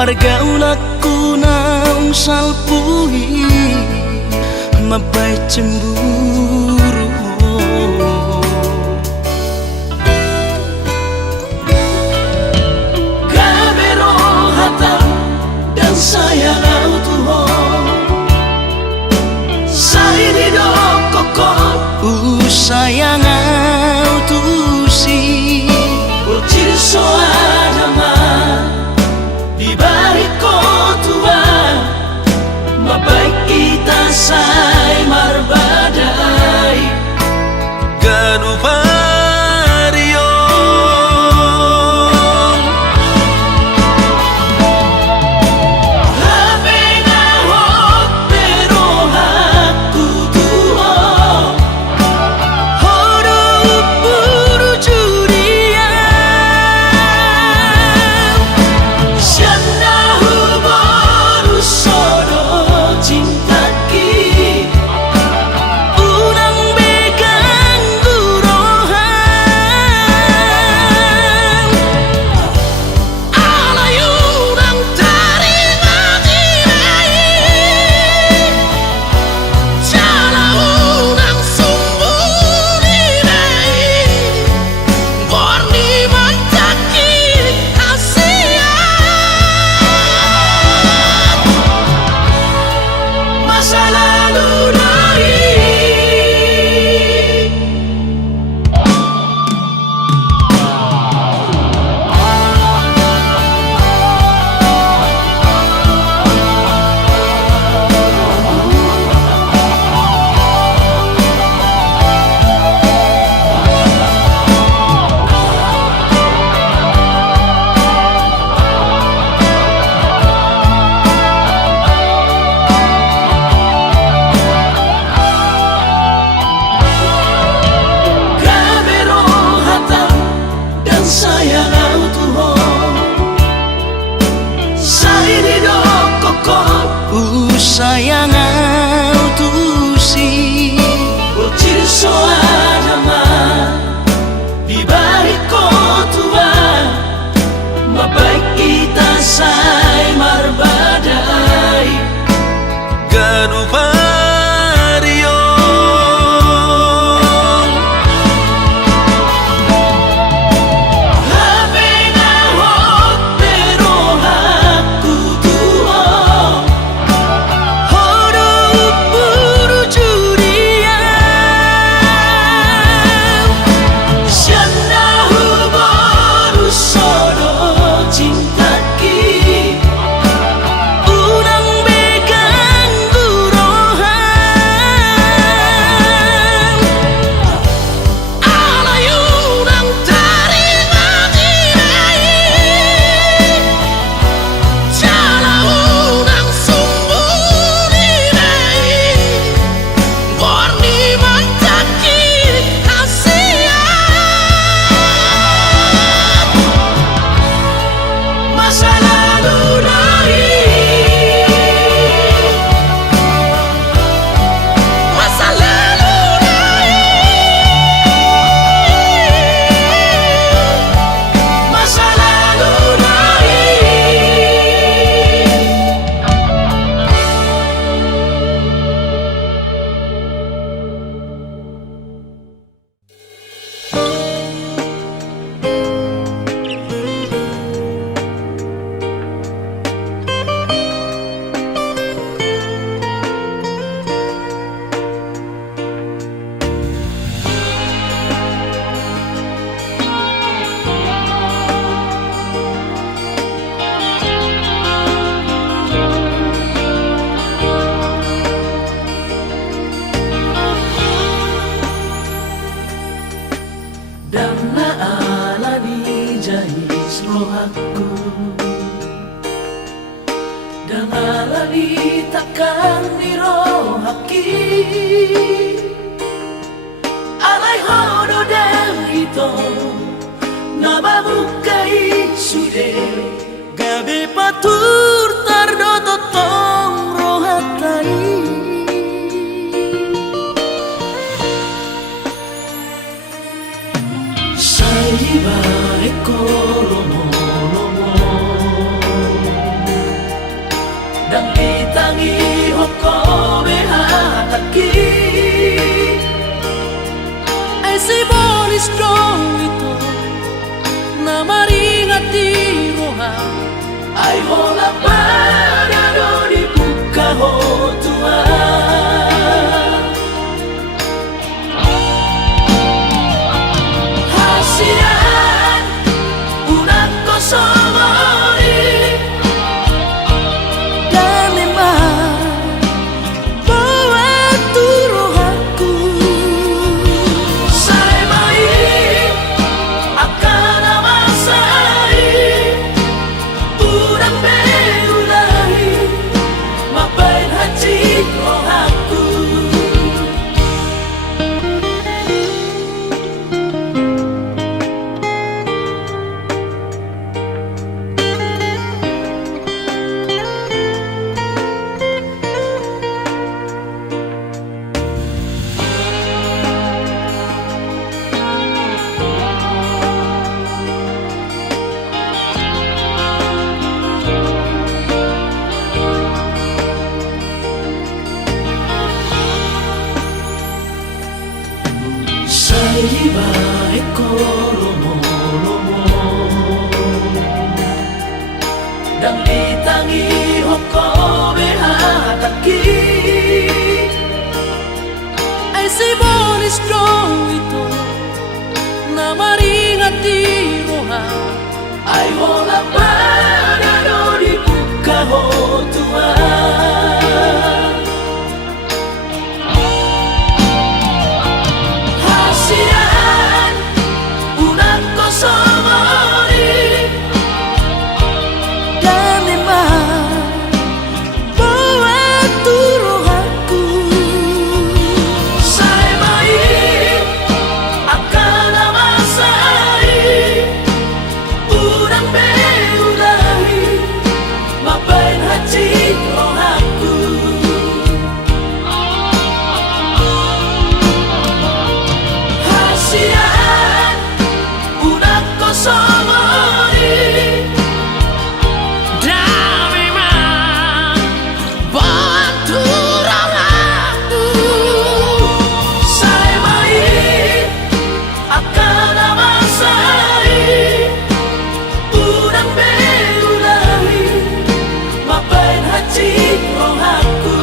Pargaulaku naung salpui mapai cemburu. Gabero hata dan sayang autuho saini do koko sayang autusi urcir soadama di balik kotua mabaik kita say marbadai ganubario habena hot pero haku tuho horo buru juria sianda huboru sodo cintaki unang begang gurohan alayu nang tarima dinai jalau nang sumbuni nai borni mantaki kasihan masa lalu dari Gabero hata dan sayang autuho saini do koko sayang autusi urcir soadama di balik kotua mabaik kita say marbadai ganubario habena hot pero haku tuho horo buru juria sianda huboru sodo cintaki unang begang gurohan alayu nang tarima dinai jalau nang sumbuni nai borni mantaki kasihan masa lalu dari masa lalu dari masa lalu dari dan ala di jahis rohaku dan ala di takkan di rohaki alai hodo dahito nababukai sude gabe patur tardo totong rohatai sai baik kolomo lomo hataki ai sibolis dong ito na maringati roha ai hola para do dibuka ho Tuhan hasian unak kosomori dan memang bawa turuhanku saya main akan amasai udah beulahi mapain hati rohaku Saiba ekolomo-lomo dan ditangi hoko behataki ai sibolis dong ito na maringati roha ai hola para do dibuka ho Tuhan hasian unak kosomori dan memang bawa turuhanku saya main akan amasai udah beulahi mapain hati rohaku hasian unak kosomori dan memang bawa turuhanku saya main akan amasai udah beulahi mapain hati rohaku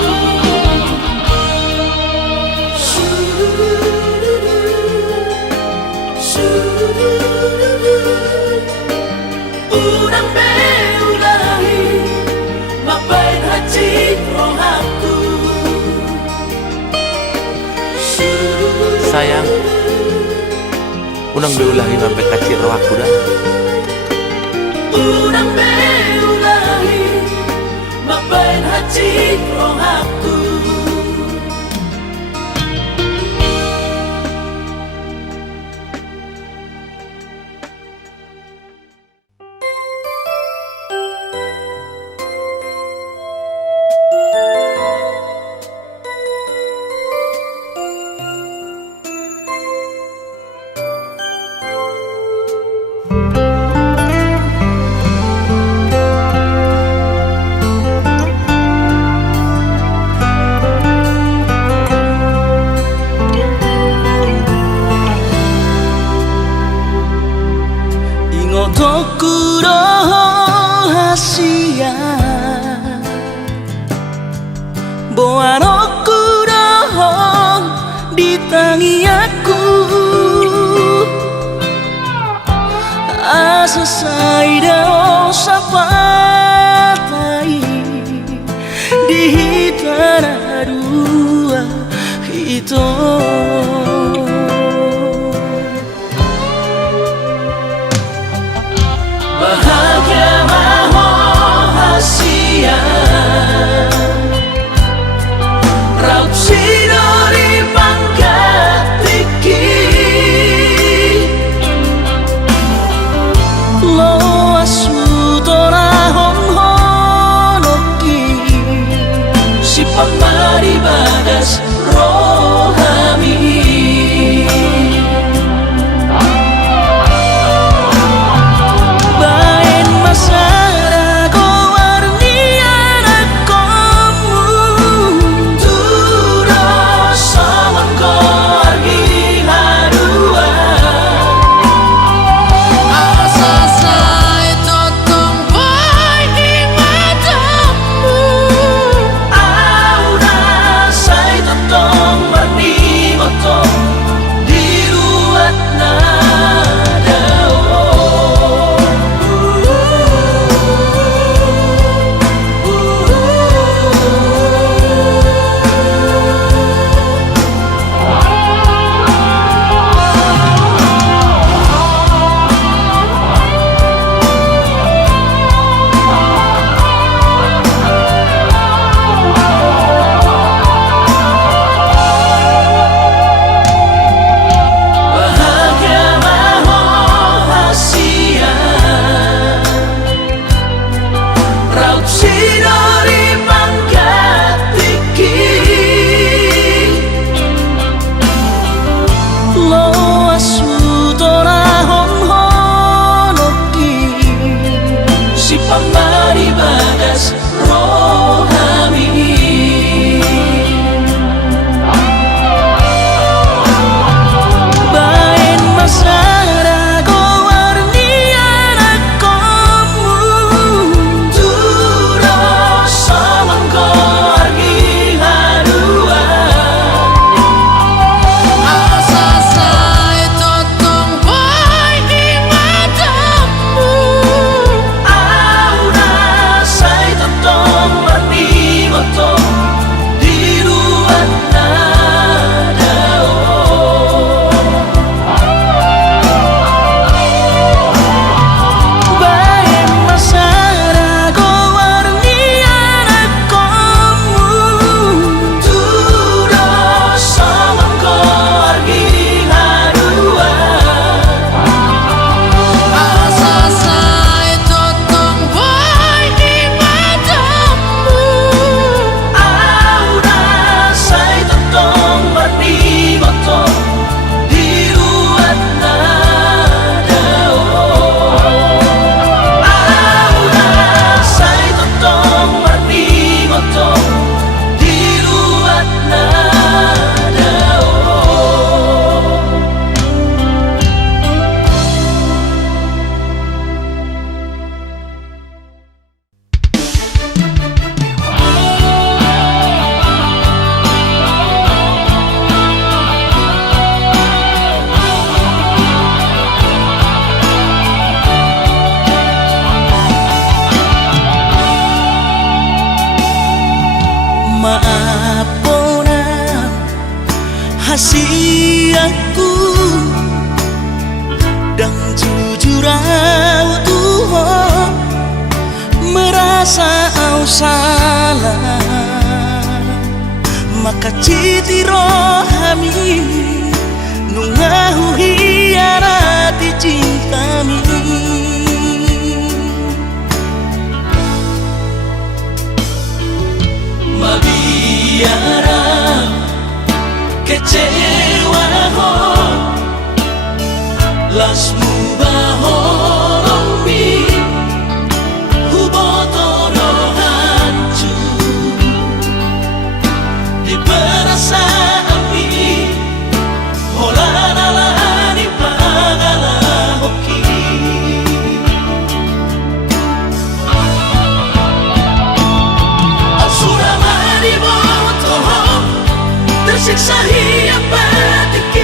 udang beulahi mapain hati rohaku Sayang, unang beulahi mampir kacir rohaku dah. udang beulahi mapain hati rohaku Boano kudohong ditangi aku asa saida sapatai di tanah dua itu bahagia maho hasia raut sidori pangkatiki lo asu torahon honoki si pamari bagas rohami rahasiaku dan jujur Tuhan merasa au salah maka citi rohami nungahu hiarati cintami mabiara kecewa ho lasmu bahorombi hubotono hancur di perasaan ini holalala di pagala hoki asura mari botoho tersiksa hiap batiki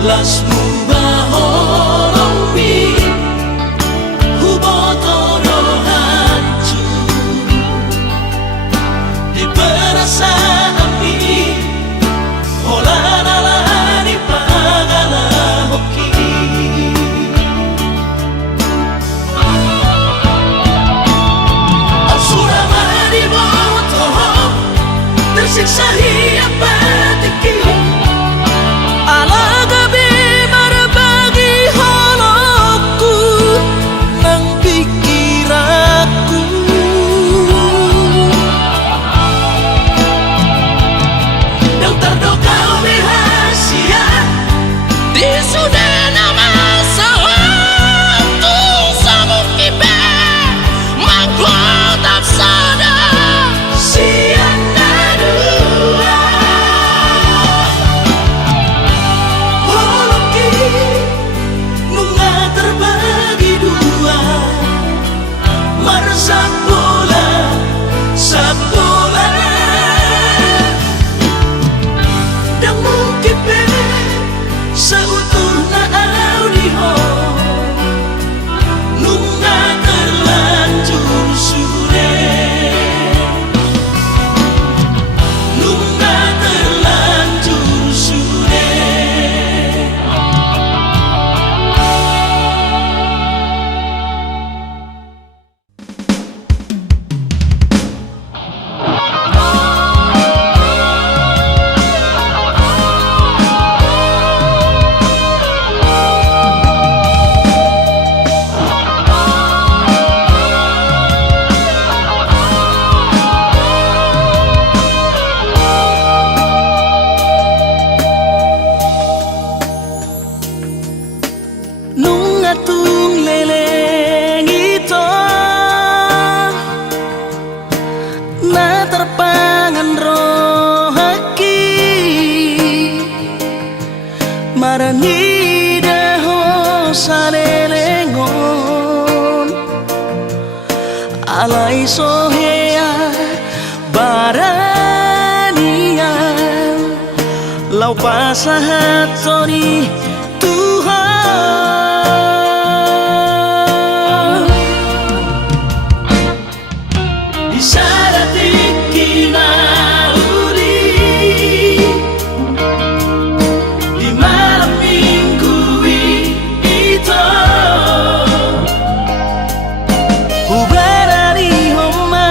lasmu bahorombi hubotono hancur di perasaan ini holalala di pagala hoki asura mari botoho tersiksa hiap batiki marani daho sarelengon alai sohea barania lau pasahatori Tuhan isarati kinauli di malam minggu itu berani homa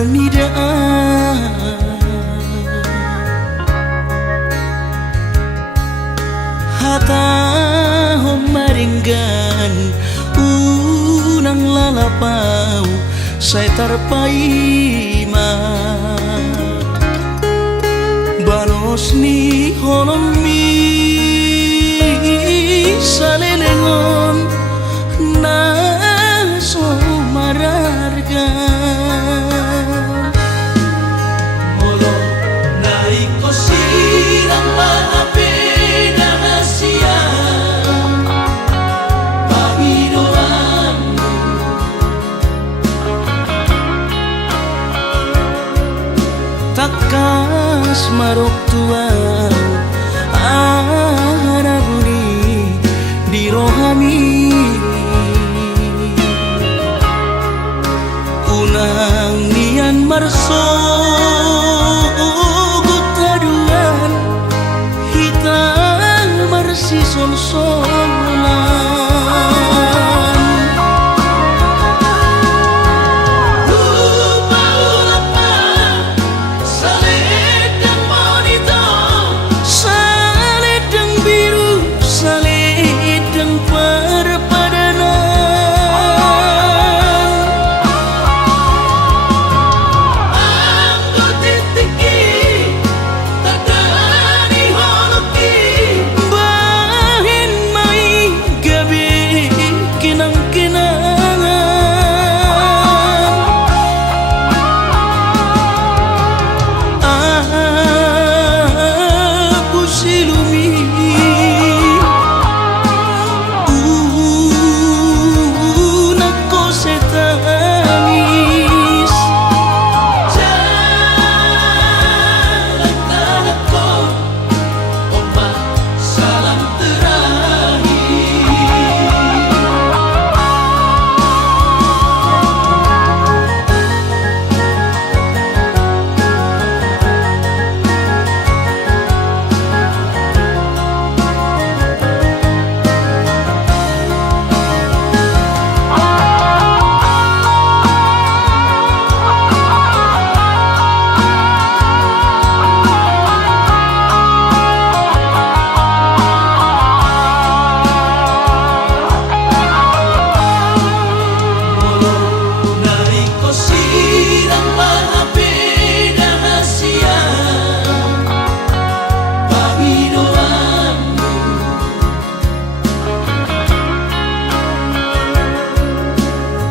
pernidaan hata homaringgan unang lalapau saya tarpaima balos ni holomi salelengon na somararga molo naiko sirang mga pedahasya pahidoanmu takas marok tuang arabuni di rohami unang nian marso gutaduan hitam marsi sol-solan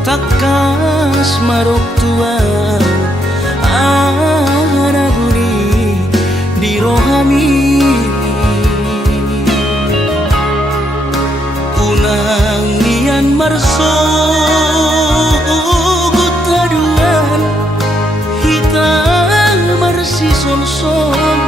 takas marok tuang arabuni di rohami unang nian marso gutaduan hitam marsi sol-solan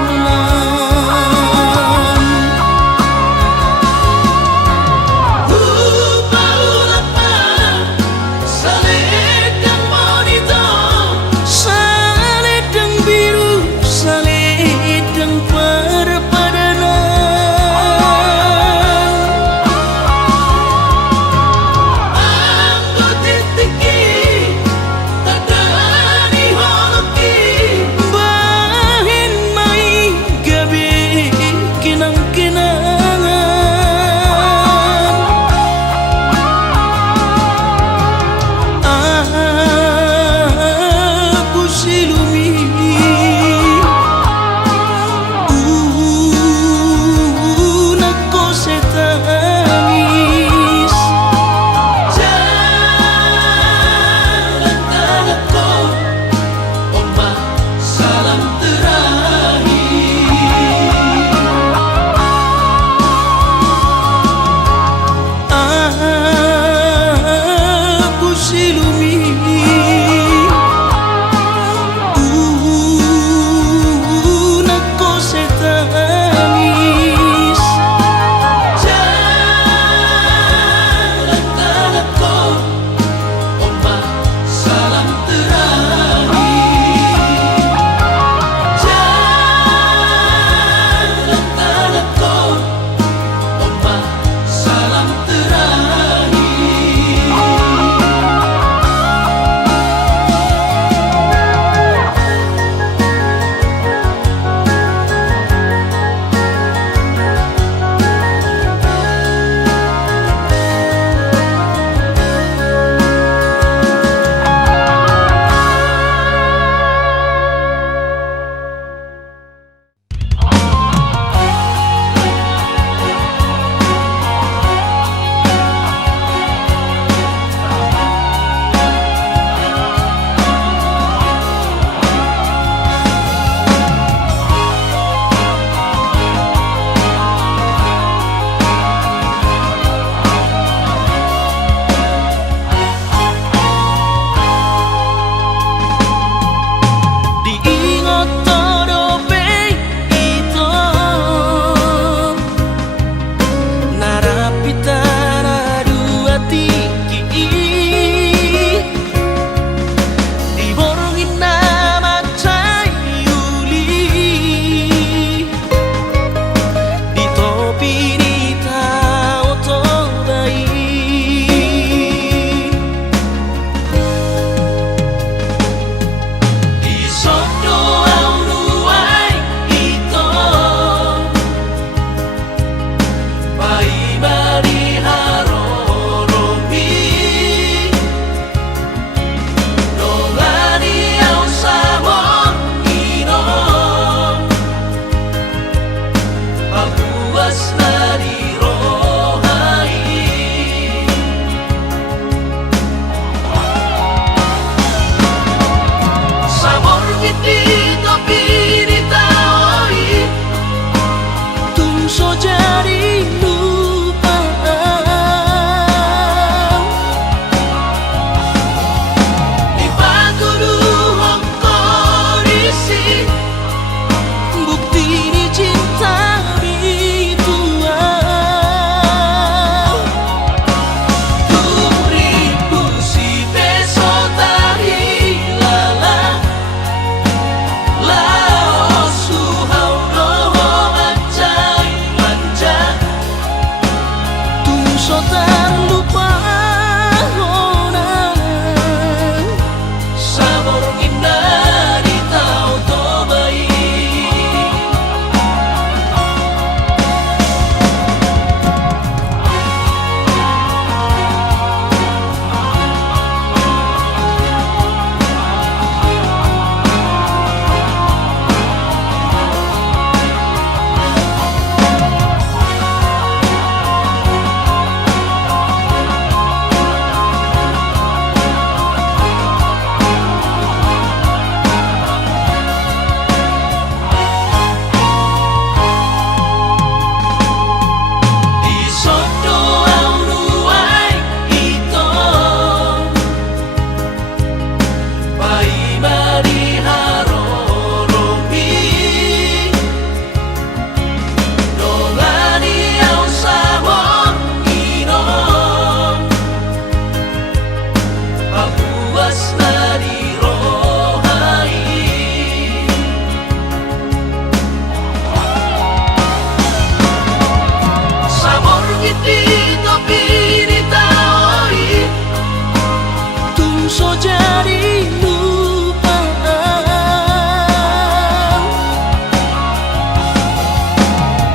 so jadi lupaan.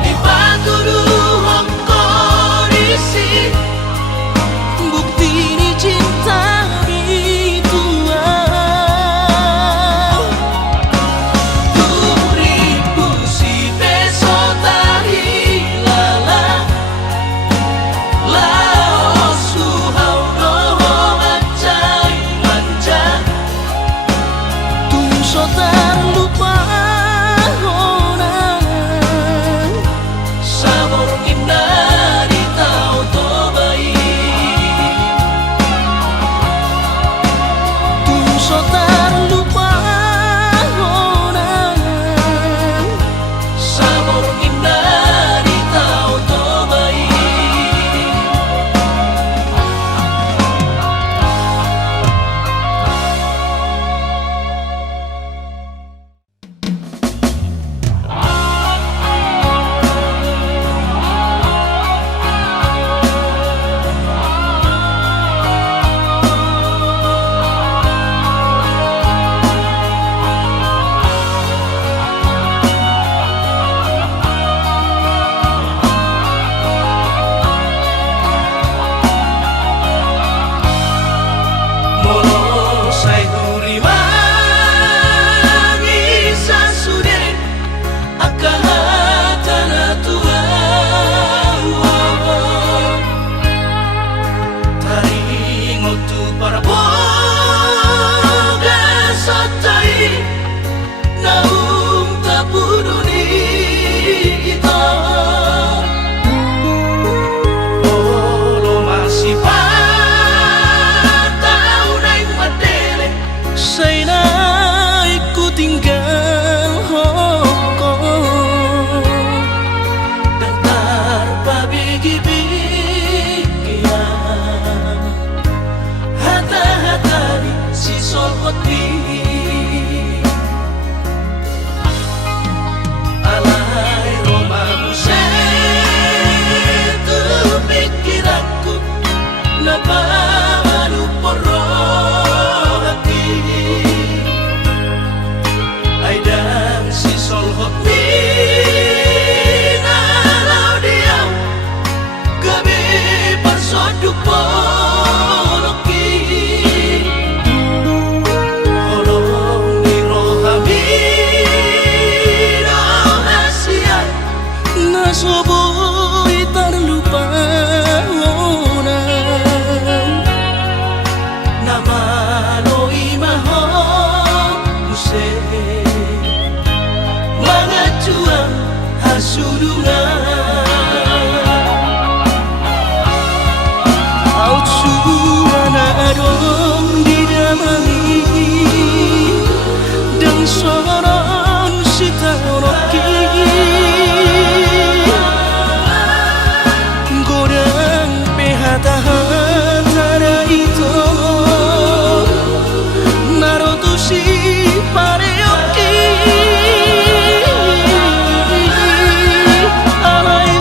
Di batu duhok kondisi bukti ni cinta bituan. Turipu si pesota hilala lao suhau doho macai manja. Tung so terlupa honang sabor indah di tau tobai. Tung so terlupa honang sabor indah di tau tobai. Molo sai huri mangi sasude akahatana tua. Taringotu para boga satai naung tapuduni ita. Olo masih patau naik madele say naik ku tinggal hongkong dan tanpa bigi-bigian hata-hata di si solkoti alai romamu setu pikiranku napa baru poroh hati. Aidan si solhot nalau diam gabe parsoduk poloki. Holong ni rohami rahasia nasoboi terlupa honang nama loi maho muse mangacuang hasudungan. Au suana dong didamai dan soron sitanoki godang pehata-hata itu narotu si pareoki alai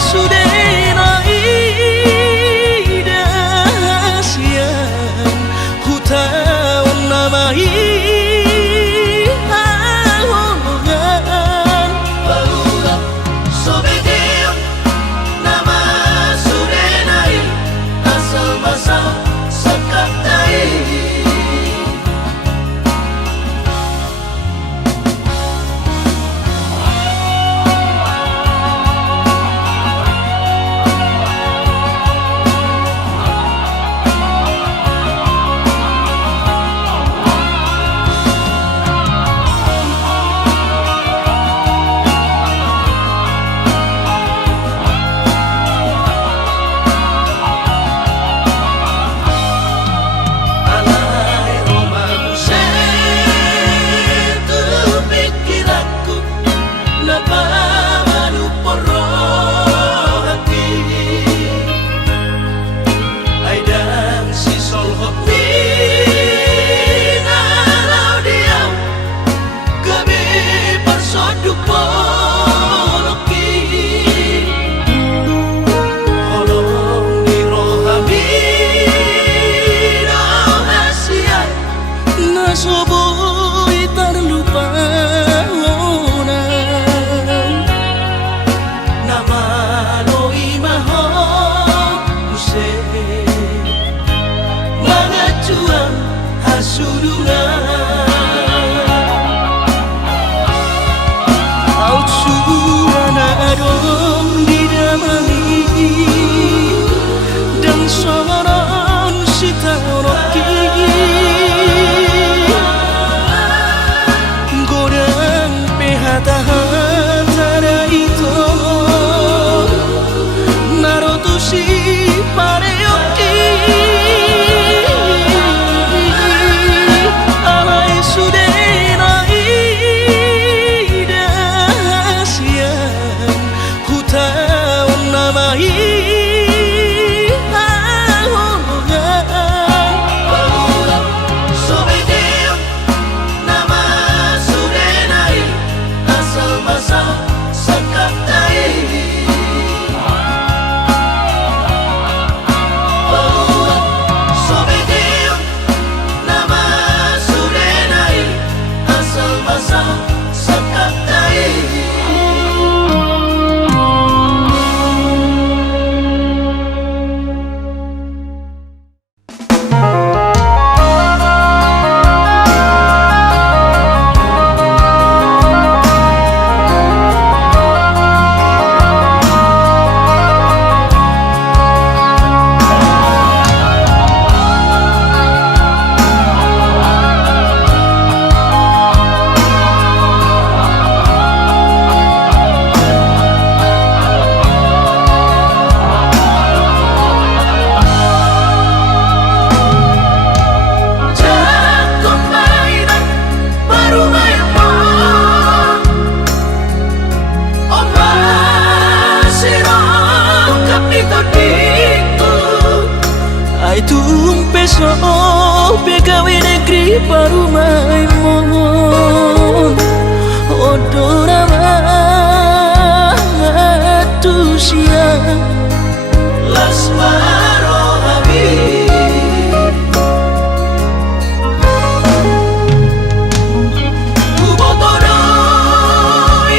Mai tumpeso pegawai negeri baru main mon odora matusia lasmaro habib ubotoro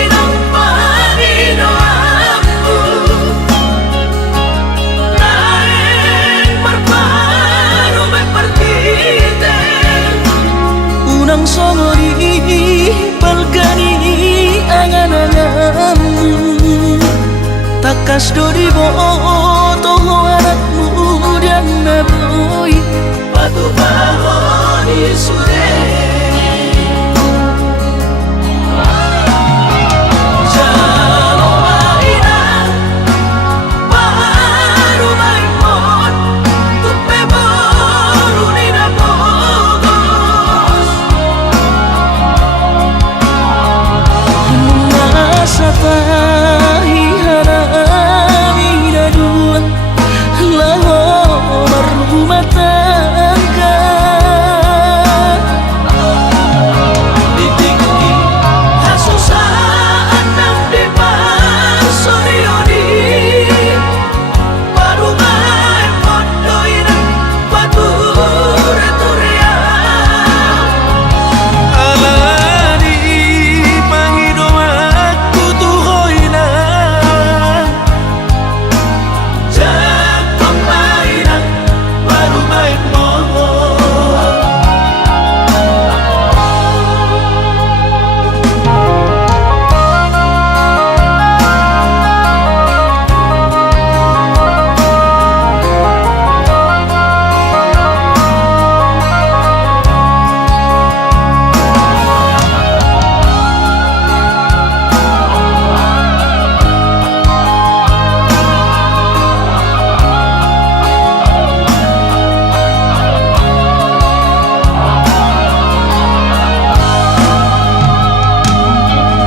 inang panino ambu naik marparu me partite unang songori palgani angan-anganmu takas dori boto anakmu dan naboy batu bahoni sure jalo maina baru maimon tupe baru nina bogos masa tahi harami dua laho berumah tangga ditinggi hasusaan nam di pasorioni baru main pondoina batur turia alani pangido aku tuh hoina jatuh mainan baru main momo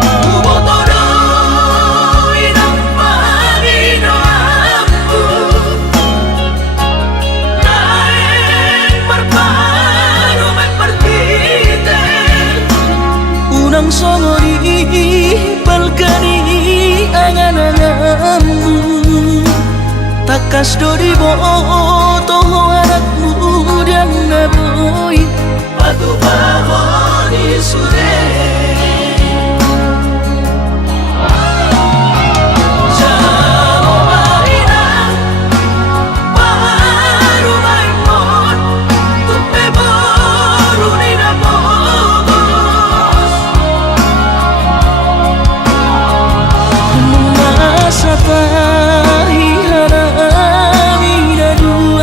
ubotoro inang panino ambu naik marparu me partite unang songori palgani angan-anganmu takas dori boto anakmu dan naboy batu bahoni sure jalo maina baru maimon tupe baru nina bogos masa tahi harami dua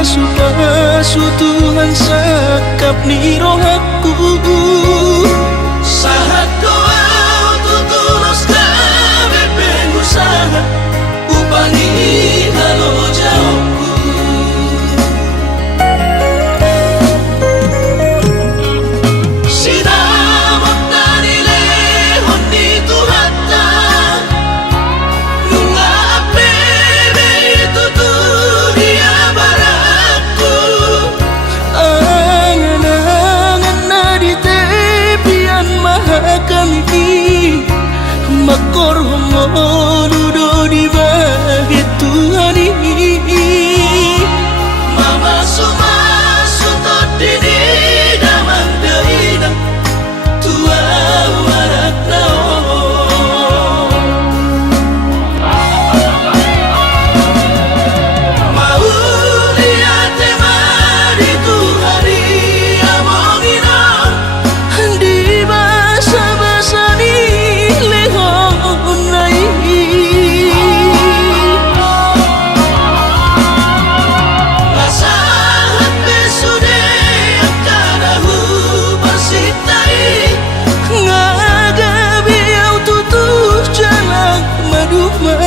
pasu-pasu Tuhan sakap ni rohaku. Sahat doa tutulus kami pengusaha upani halo jauhku. Sinamot na nilehon ni Tuhata nunga apebe tuturia baraku. Angan-angan na di tepian mahakami makor homonudo di bahit Tuhani. Mama sumasutod dini damang dainang tua warak na mauli ate mari Tuhari amongina Di basa-basa ni lehon nai. lasahat besude akadahu bersitai Ngagabi au tutuh jalan maduma.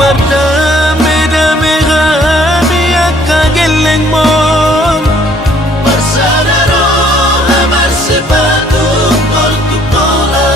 Mardame-dame kami akageleng mon. bersadaro amar sepatu tol tutola.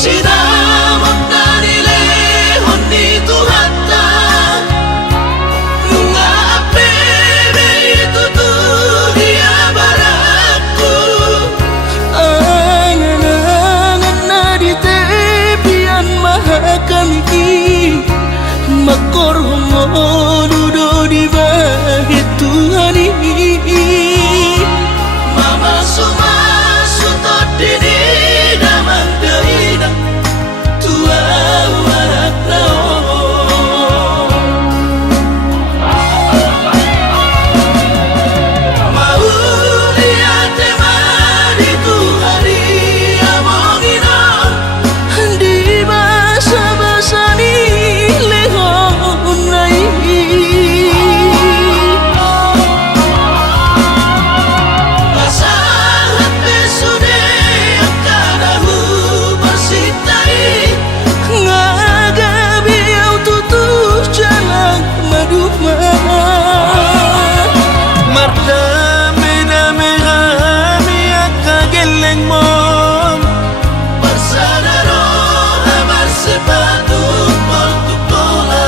Sinamot na nilehon ni Tuhata nunga apebe tuturia baraku. Angan-angan na di tepian mahakami makor homonudo di bahit Tuhani. Mama sumasutod dini damang dainang tua warak na mauli ate mari Tuhari amongina Di basa-basa ni lehon nai. lasahat besude akadahu bersitai Ngagabi au tutuh jalan maduma. Mardame-dame kami akageleng mon. bersadaro amar sepatu tol tutola.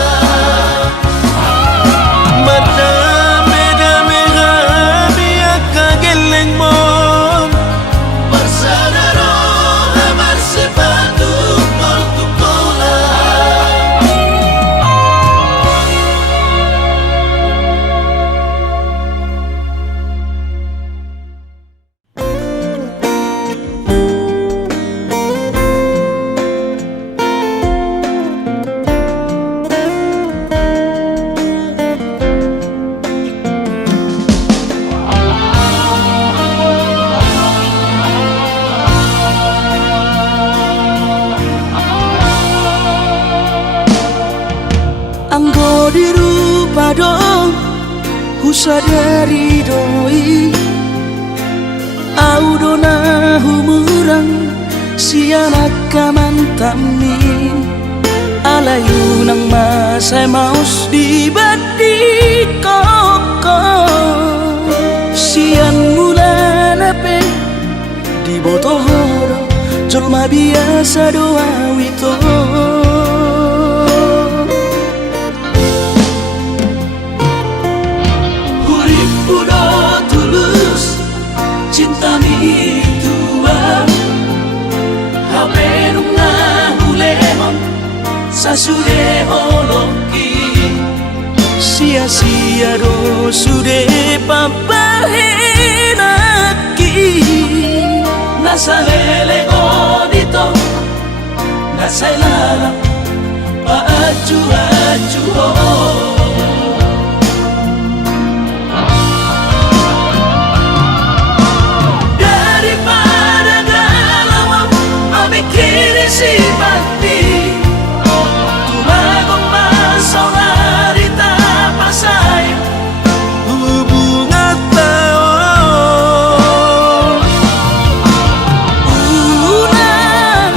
Mardame-dame kami akageleng mon. bersadaro amar sepatu tol tutola. Anggo dirupa dong husadari doi au dona humurang sianak kamantami alayu nang masay maus di badi koko sian mulana pe di botohoro jolma biasa doa wito. Cinta mi tua hape nunga hulehon sasude holoki sia-sia do sude papahenaki Nasa lele dito, nasa ilalang paaju-aju daripada galau memikiri si mati tumagong masaulari tapasay hubungan taon unang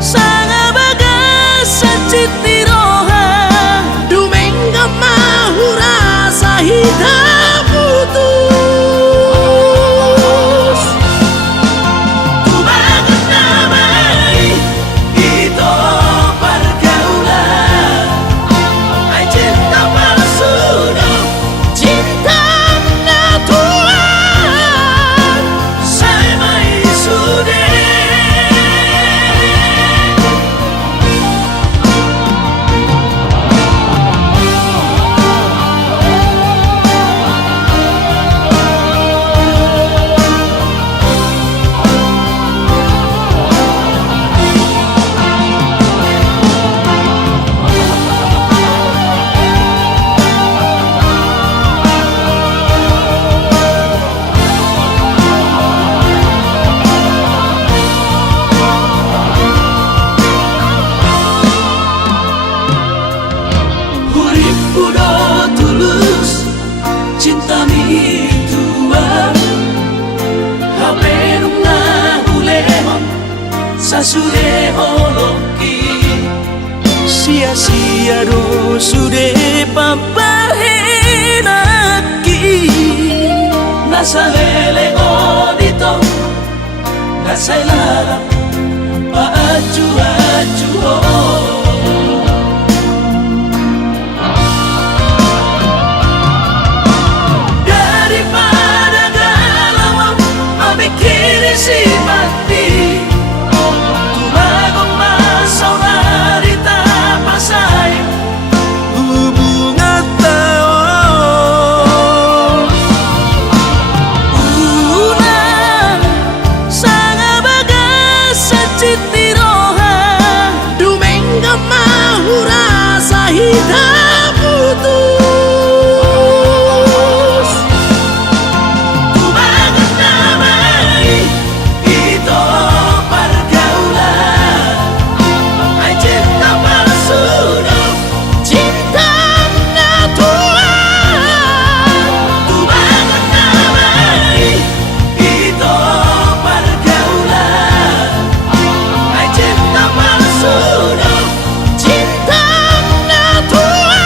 sanga bagas sa citiroha dumenga mahura sa hidup putus tumagot na may ito pergaulan ay cinta palsu cinta natuan saya may sude Urip udah tulus cinta mi tua hape nung nahulehon sa sure holoki sia-sia do sude papahenaki nasa lele dito nasa ilalang paaju-aju daripada galau memikiri si mati tumagong masaulari tapasay hubungan taon unang sanga bagas sa citiroha dumenga mahura sa hidup putus tumagot na may ito pergaulan ay cinta palsu cinta natuan tumagot na may ito pergaulan ay cinta palsu cinta natuan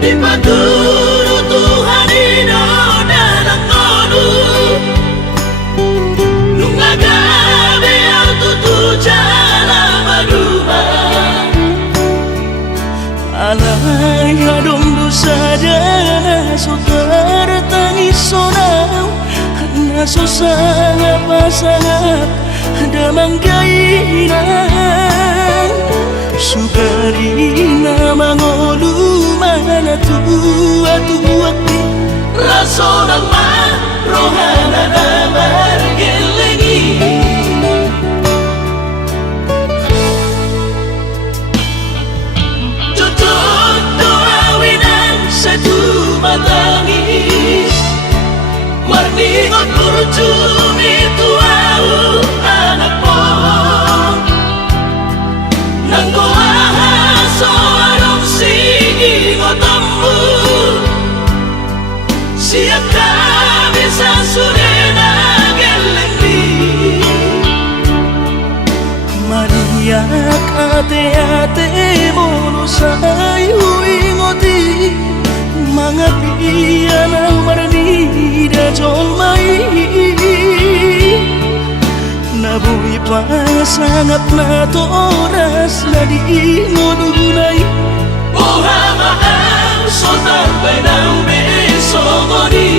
Ipaturo Tuhan ino dalang kono nung agabi ang tutuja na maduha. Alay hadong dosa dana so tertangis sonaw naso sangap pasangap damang kainan sugari na mangolu mana tua Raso ng marohana na margelengi Tutok doawinan sa tumatangis Marningot kurutumi tuaw anak mo Nanggoaha so anong sige ngotamu Siap kami sa surena gelengdi Mariak ate-ate mono sayu ingoti Mga piyan ang marani da jolmai Nabuhi pa sangat na to oras na di ngodunay Buha maang so tambay ng beso mo di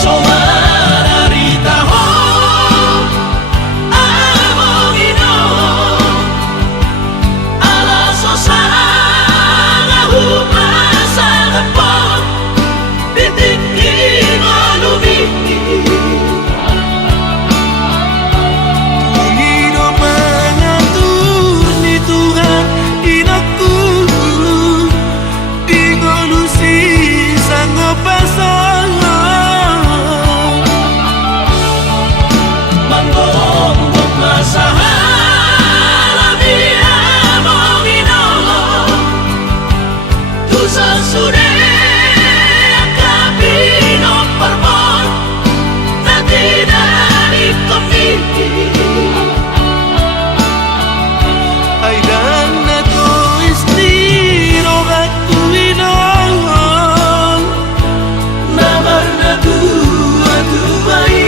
So mararita ho among ino Alaso sa nga hupasa na po Titikin mo lumiti Ino mangatur ni Tuhan inaku Di kolusi sanggup pasangan Manggong masahan Labi among ino Tusa sure Kapino parmon Na tidak ikomiti Ay dan na to istiro aku inangan Namar na dua-duai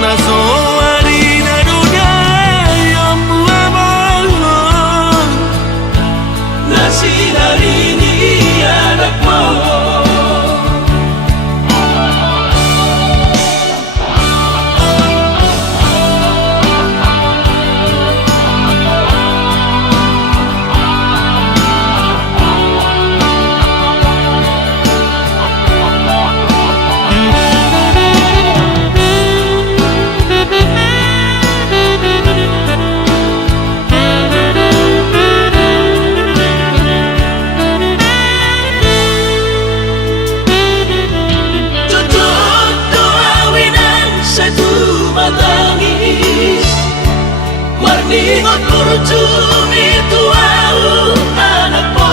Naso ari na duday ang buwabangan Na sinarini anak mo Tutok doawinan sa tumatangis Marningot kurutumi tuaw anak mo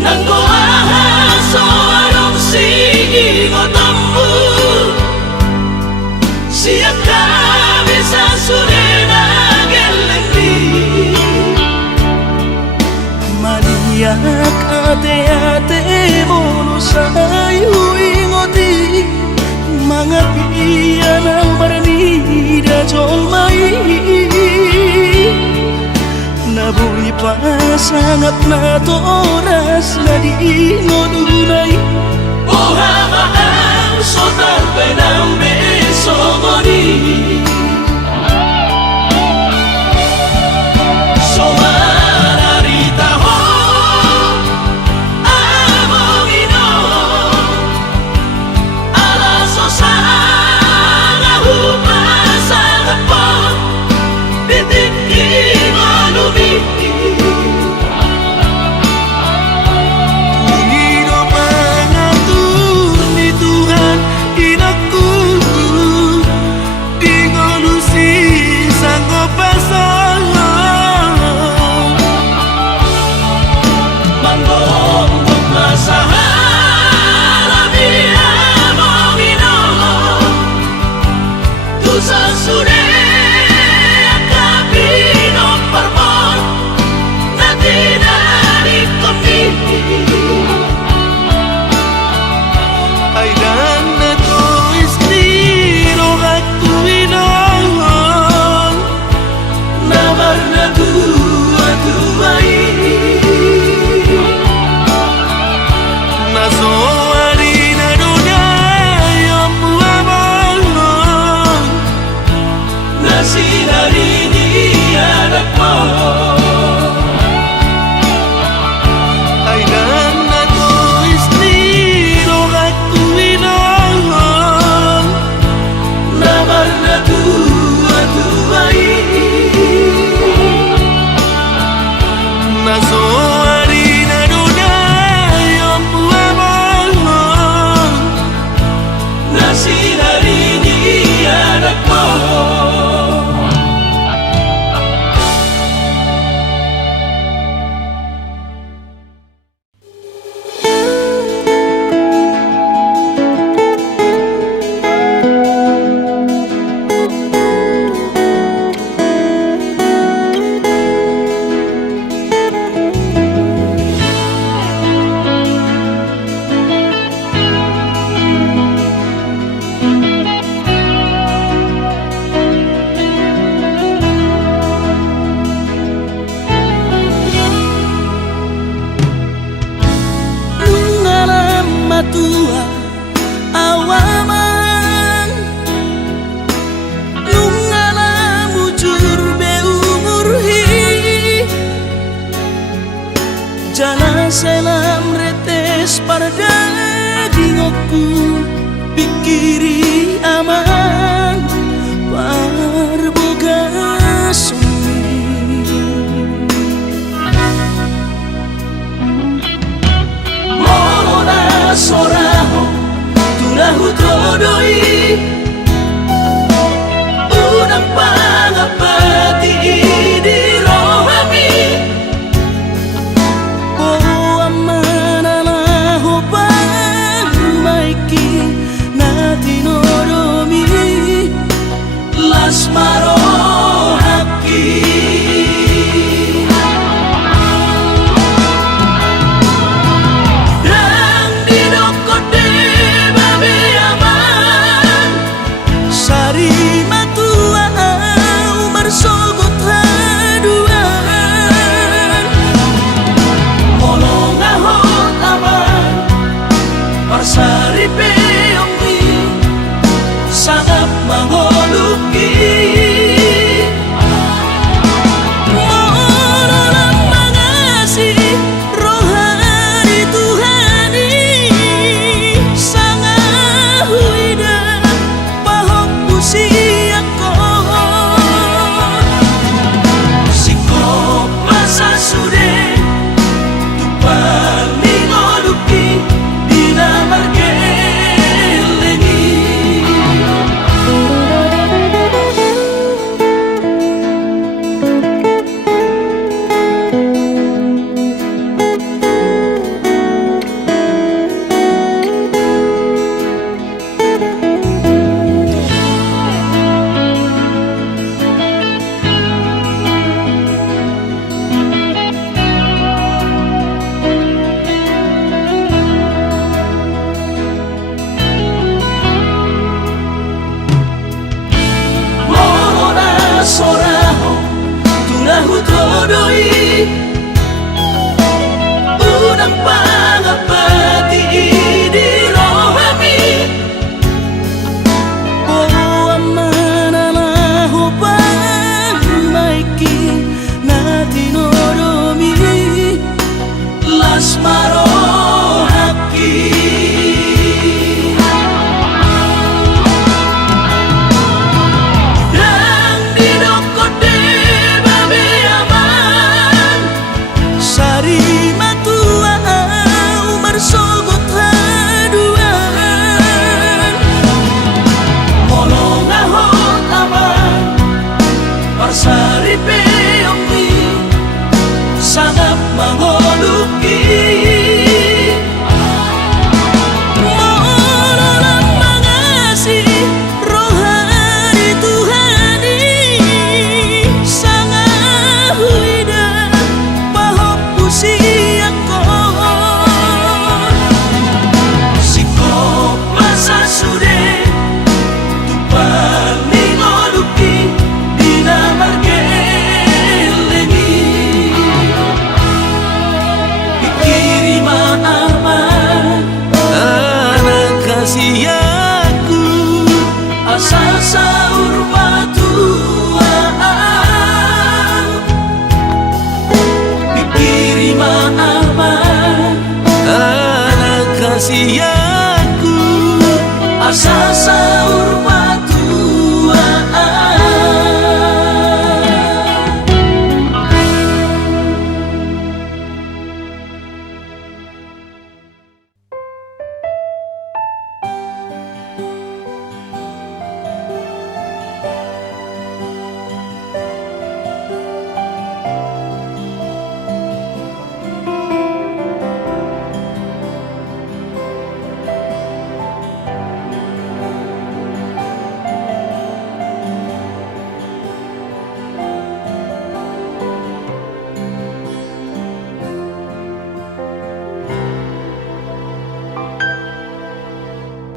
Nanggoaha so anong sige ngotamu Siap kami sa surena gelengdi Mariak ate-ate mono sayu ingoti Mga piyan ang marani da jolmai Nabuhi pa sangat na to oras na di ngodunay Buha maang so tambay ng beso mo di So mararita ho among ino Alaso sa nga hupasa na po Titikin mo lumiti Ino mangatur ni Tuhan inaku Di kolusi sanggup pasangan Manggong masahan Labi among ino Tusa sure Nasinari di anak mo Ay dan natulis nilo at tuwinang Namar na tua-tuai Nasoari na dunay ang buwamang Nasinari di anak mo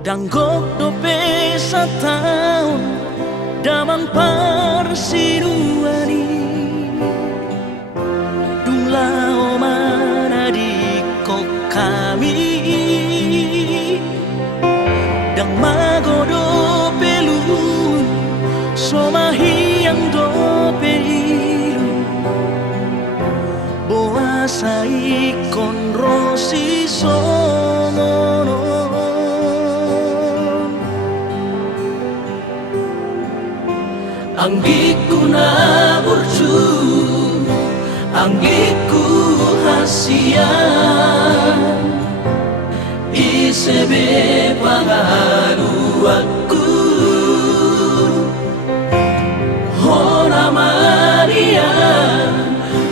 Danggok dope sa taon Daman parsinuani Dumlao mana di kok kami Dang magodo pelu Somahiyang dope ilu Boa sa ikon rosi sonono Anggiku na burcu Anggiku hasian Isebe pangalu aku Hona Maria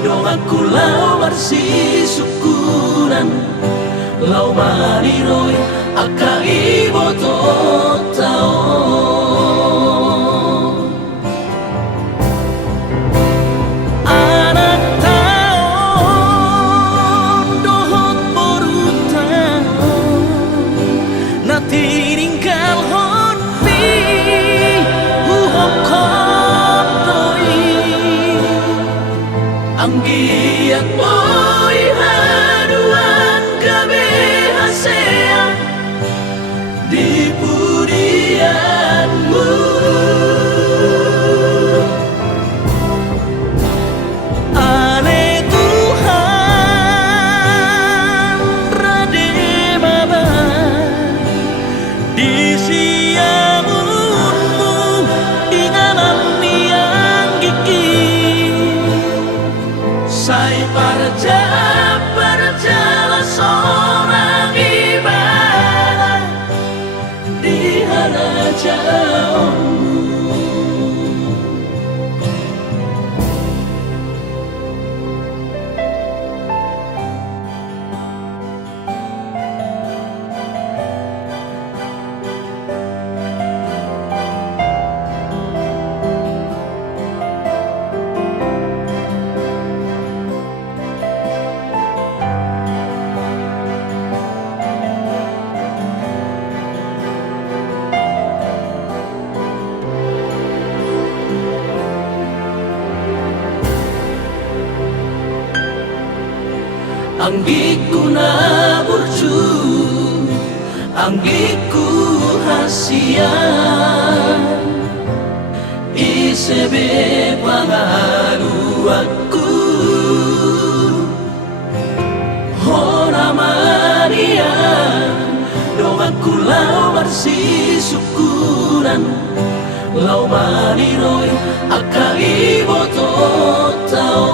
Dong aku lau marsi syukuran Lau mariroy aka ibo totao Anggiat mo'y haduan gabi hasea di pudianmu Ale Tuhan rade mama di siamunmu inganan yang gigi Sai berjalan seorang ibadah di hana jauh Anggiku na burcu Anggiku hasian Isebe pangalu aku Hona Maria Dong aku lau marsi syukuran Lau mariroy aka ibo totao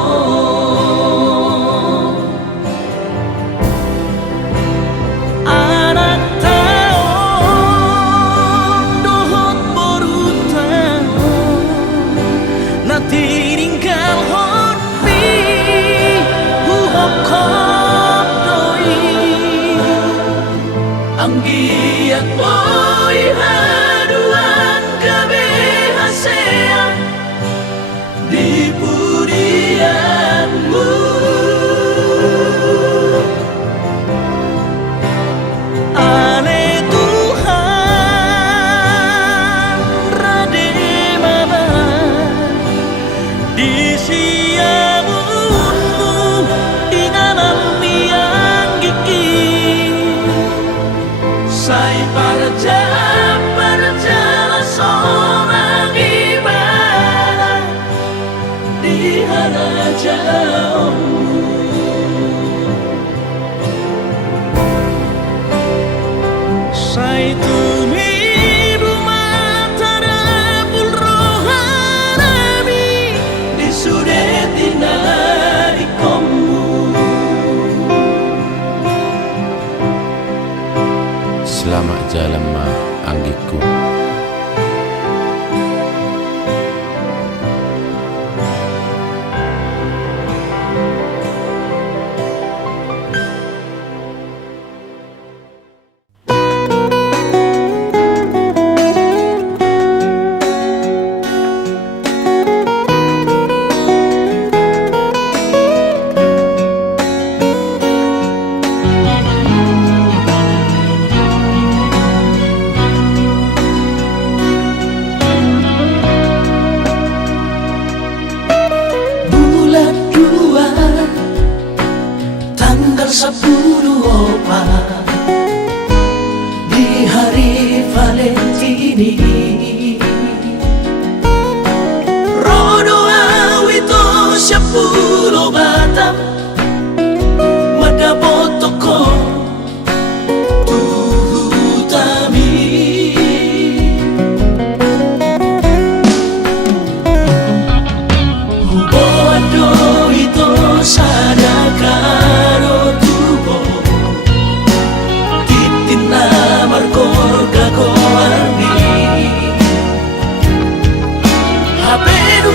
Tinggal hormi huhop kop doi Anggiat mo'y haduan gabi hasea di pudi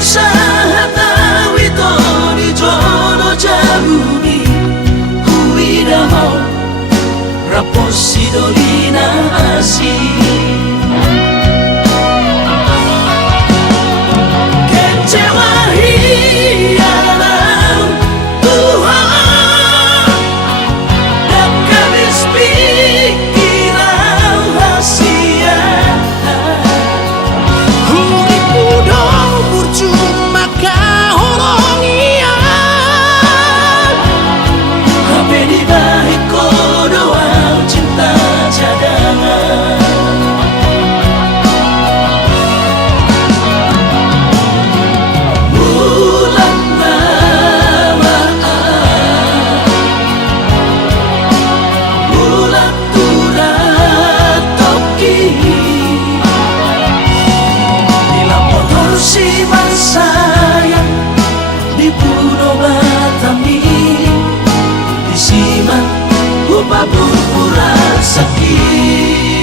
usaha tawi to di jono jabuni huidaho raposi dolina asi kecewa hialam Tuhan dan kabis pikiran hasia urip muda percuma kahoronian hape di balik doang cinta cadangan bulan lamaan bulan turat toki motor si sayang di Pulau Batami di siman upah pura sakit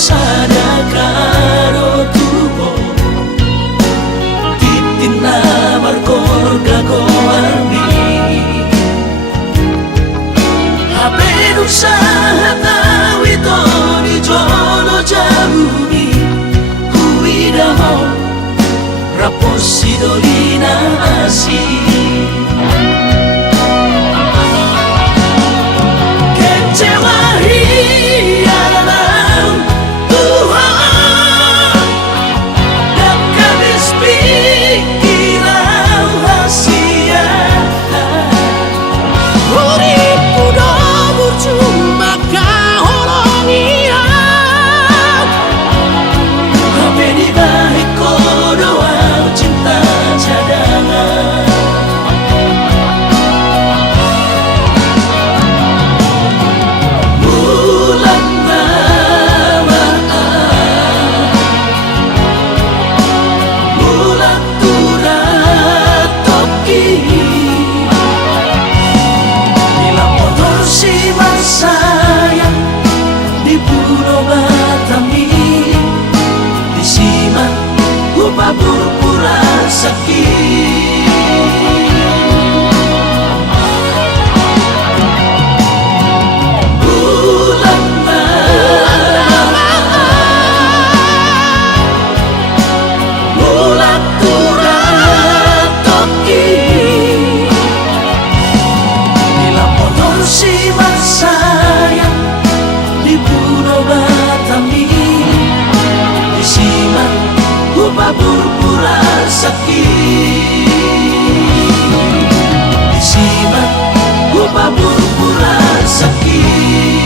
sadakaro tubo titina markorga goarni habe usaha tawi to di jono jabuni huidaho raposi dolina asi kecewa hialam Tuhan dan kabis pikiran hasia urip muda percuma kahoronian hape di balik doang cinta cadangan bulan lamaan bulan turat toki bila motor si sayang di Pulau Batami di siman upah pura sakit bulan bulan turat toki bila motor si sayang di Pulau Batami di siman upah pura sakit di siman upah pura sakit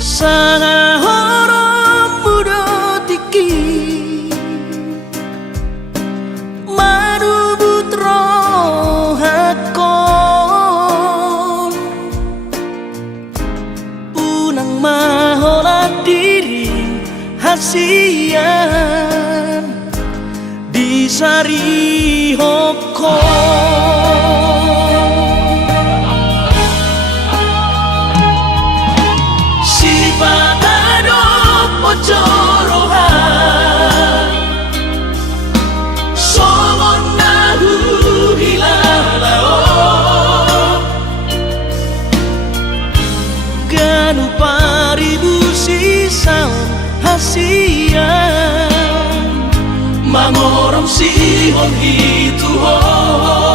sana horor muda tiki madu putro hakon unang mahola diri hasian di sari hokon Jorohan Somon nahu hilalao Ganu paribu sisau hasian Mangorom sihon hituhon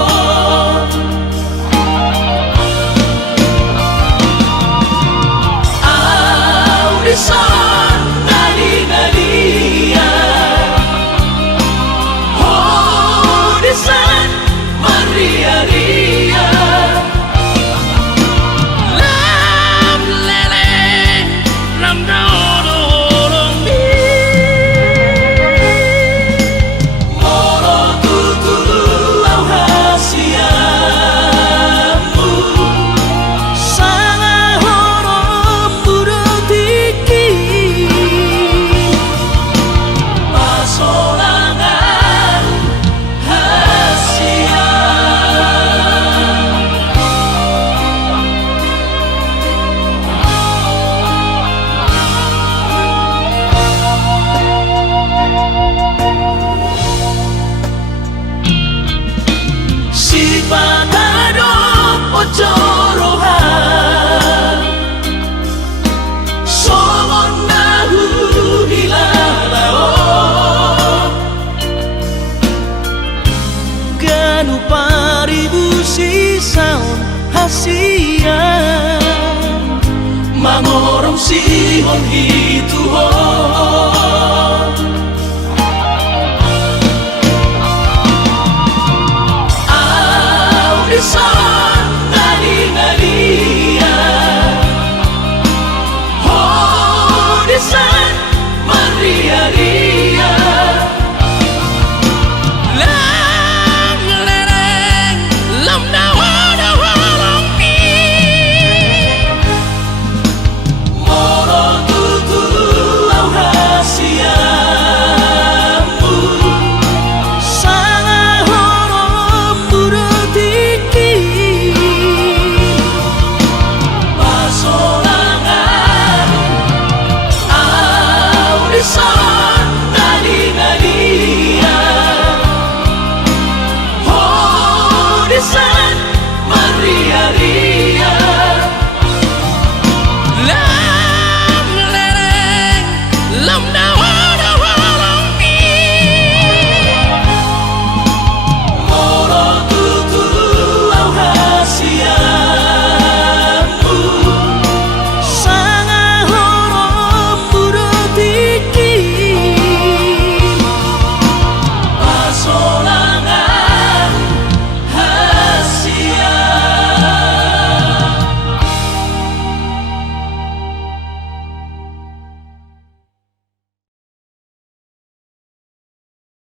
Norong sihon hitu ho